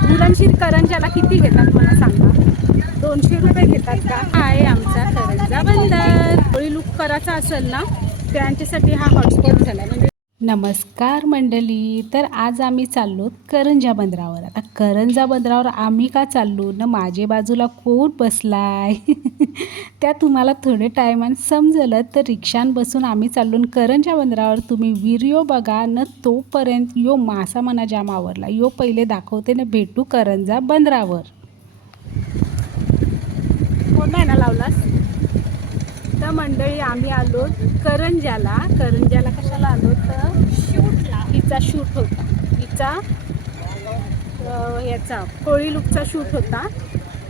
मुलांशी करंजाला किती घेतात मला सांगा? दोनशे रुपये घेतात का? आहे आमचा करंजा बंदर होळी लुक करायचा असेल ना त्यांच्यासाठी हा हॉटस्पॉट झाला म्हणजे नमस्कार मंडळी तर आज आम्ही चाललो करंजा बंदरावर. आता करंजा बंदरावर आम्ही का चाललो? ना माझे बाजूला कोण बसलाय? त्या तुम्हाला थोडे टायमान समजलं तर रिक्षान बसून आम्ही चाललो करंजा बंदरावर तुम्ही व्हिडिओ बघा न तोपर्यंत यो मासा मना जाम आवरला. यो पहिले दाखवते ना भेटू करंजा बंदरावर. कोण ना लावलास? तर मंडळी आम्ही आलो करंजाला करंजाला कशाला आलो तर शूटला. हिचा शूट होता. हिचा अं, याचा कोळी लुकचा शूट होता.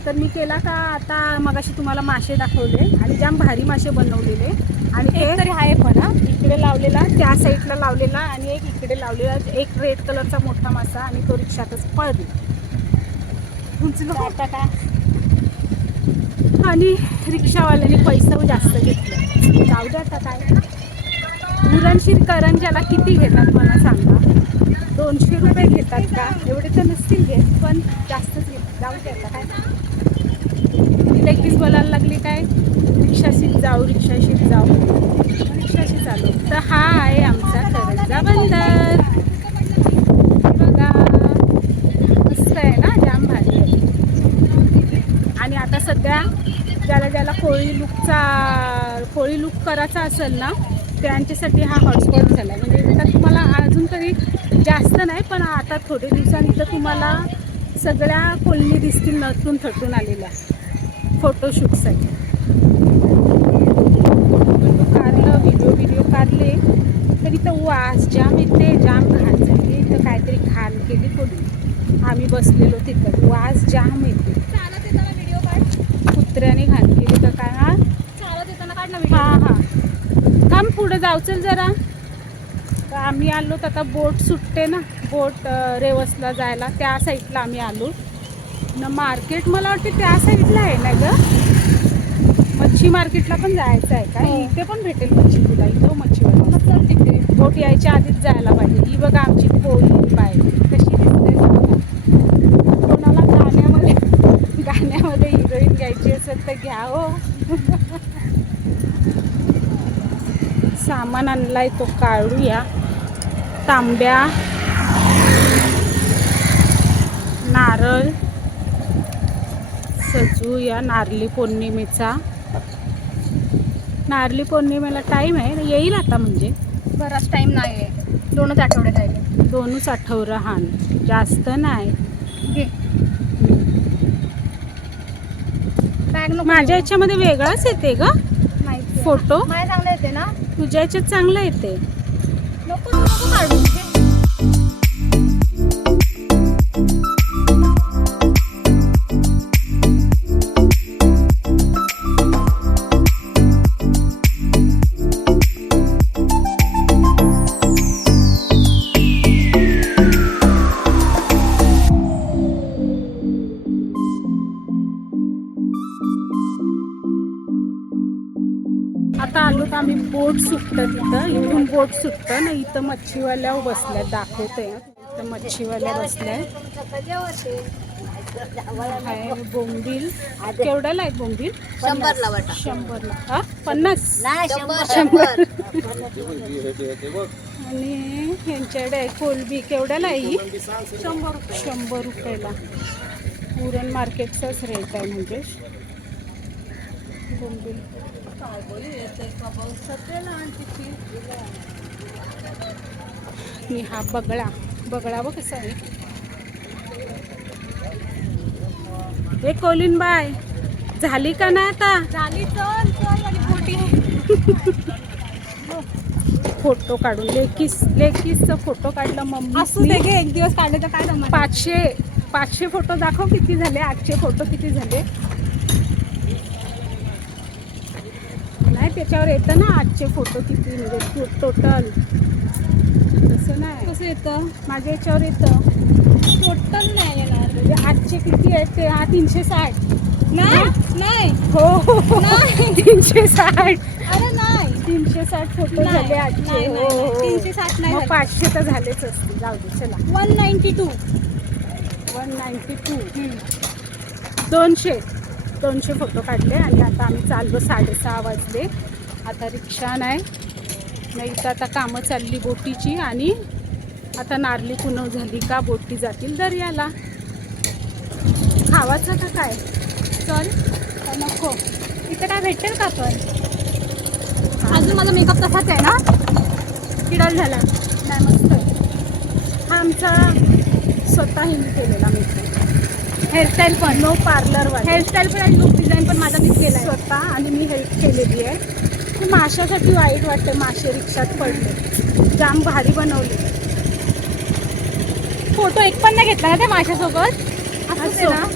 तर मी केला का आता मगाशी तुम्हाला मासे दाखवले आणि जाम भारी मासे बनवलेले. आणि ते तरी आहे पण. इकडे लावलेला त्या साईडला लावलेला आणि एक इकडे लावलेला एक रेड कलरचा मोठा मासा आणि तो रिक्षातच पळला उंचलो आता काय? आणि रिक्षावाल्याने पैसा जास्त घेतले. जाऊ द्या आता काय. मुलांशीर करंजाला किती घेतात मला सांगा. दोनशे रुपये घेतात का? एवढे तर नसतील घेत पण जास्तच घेतात. जाऊ द्या आता काय. ती बोलायला लागली काय? रिक्षाशीच जाऊ रिक्षाशीच जाऊ मग रिक्षाशी चालू तर हा आहे आमचा करंजा बंदर हे बघा मस्त आहे ना जाम भारी आहे आणि आता सध्या ज्याला ज्याला कोळी लुकचा कोळी लुक करायचा असेल ना त्यांच्यासाठी हा हॉटस्पॉट झाला आहे म्हणजे आता तुम्हाला अजून तरी जास्त नाही पण आता थोडे दिवसांनी तर तुम्हाला सगळ्या कोळणी दिसतील नटून थटून आलेल्या फोटोशूटसाठी काढलं व्हिडिओ व्हिडिओ काढले तर इथं वास जाम येते जाम घाण झाली इथं काहीतरी घाण केली कोणी. आम्ही बसलेलो तिथं वास जाम येते चालत येताना व्हिडिओ काढ कुत्र्याने घाण केली तर काय हा चालत येताना काढ ना हा व्हिडिओ हा थांब पुढे जाऊ चल जरा. तर आम्ही आलो तर आता बोट सुटते ना. बोट रेवसला जायला. त्या साईडला आम्ही आलो. न मार्केट मला वाटते त्या साईडला आहे ना ग? मच्छी मार्केटला पण जायचं आहे का? हो. इथे पण भेटेल मच्छी तुला. इथं मच्छी वाला तिथे बोट यायच्या आधीच जायला पाहिजे. ही बघा आमची पोळी बाय. कशी दिसते. कोणाला गाण्यामध्ये गाण्यामध्ये हिरोईन घ्यायची असेल तर घ्या हो. सामान आणलाय तो काढूया. तांब्या नारळ सजूया नारळी पौर्णिमेचा. नारळी पौर्णिमेला टाईम आहे येईल आता म्हणजे? बराच टाइम नाही आहे दोनच आठवडे राहिले. दोनच आठवडा हान जास्त नाही. बॅग माझ्या याच्यामध्ये वेगळाच येते ग. माहिती फोटो? माझ्या चांगलं येते ना. तुझ्या याच्यात चांगलं येते नको नको काढून आम्ही बोट सुटतं तिथं. इथून बोट सुटतं ना इथं मच्छीवाल्या बसल्या दाखवते इथं मच्छीवाल्या बसल्या. आहे बोंबील. केवढ्याला आहे बोंबील? शंभरला वाटा. शंभरला. हा? पन्नास? शंभर. आणि ह्यांच्याकडे आहे कोलबी केवढ्याला आहे ही शंभर रुपये. शंभर रुपयाला. पुरण मार्केटचाच रेट आहे म्हणजे बोंबील आणि हा बगळा बगळा बघ कसा आहे. हे कोलिन बाय झाली का नाही आता? झाली चल चल आणि फोटो काढून लेकीस लेकीसचा फोटो काढला असू दे मम्मी घे एक दिवस काढले तर काय पाचशे पाचशे फोटो दाखव किती झाले आजचे फोटो किती झाले. त्याच्यावर येतं ना आजचे फोटो किती म्हणजे टोटल तसं नाही. कसं येतं? माझ्या याच्यावर येतं. टोटल नाही येणार. म्हणजे आजचे किती आहेत ते? हा तीनशे साठ. नाही नाही. हो. हो नाही. तीनशे साठ. अरे नाही. तीनशे साठ फोटो नाही, झाले आजचे. नाही, हो, नाही, हो. तीनशे साठ नाही मग झाले. पाचशे तर झालेच असतील. जाऊ दे चला. One ninety two one ninety two दोनशे. दोनशे फोटो काढले आणि आता आम्ही चाललो साडेसहा वाजले. आता रिक्षा नाही. नाही तर आता कामं चालली बोटीची आणि आता नारली पुनव झाली का बोटी जातील दर्याला. खावाचं का काय? चल नको. इथं काय भेटेल का पण? अजून माझा मेकअप तसाच आहे ना? किडल झाला. नाही मस्त. हा आमचा स्वतः हिने केलेला मेकअप हेअरस्टाईल पण. नो पार्लरवाला हेअरस्टाईल पण आणि लुक डिझाईन पण माझा मीच केला स्वतः आणि मी हेल्प केलेली आहे. ते माशासाठी वाईट वाटते मासे रिक्षात पडले. जाम भारी बनवले. फोटो एक पण नाही घेतला ना त्या माझ्यासोबत असं. ना?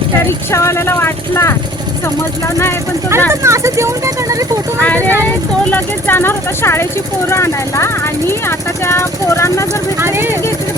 त्या रिक्षावाल्याला वाटला. समजला नाही पण तो असं देऊन काय करणार? फोटो अरे तो लगेच जाणार होता शाळेची पोरं आणायला आणि आता त्या पोरांना जर अरे भेटले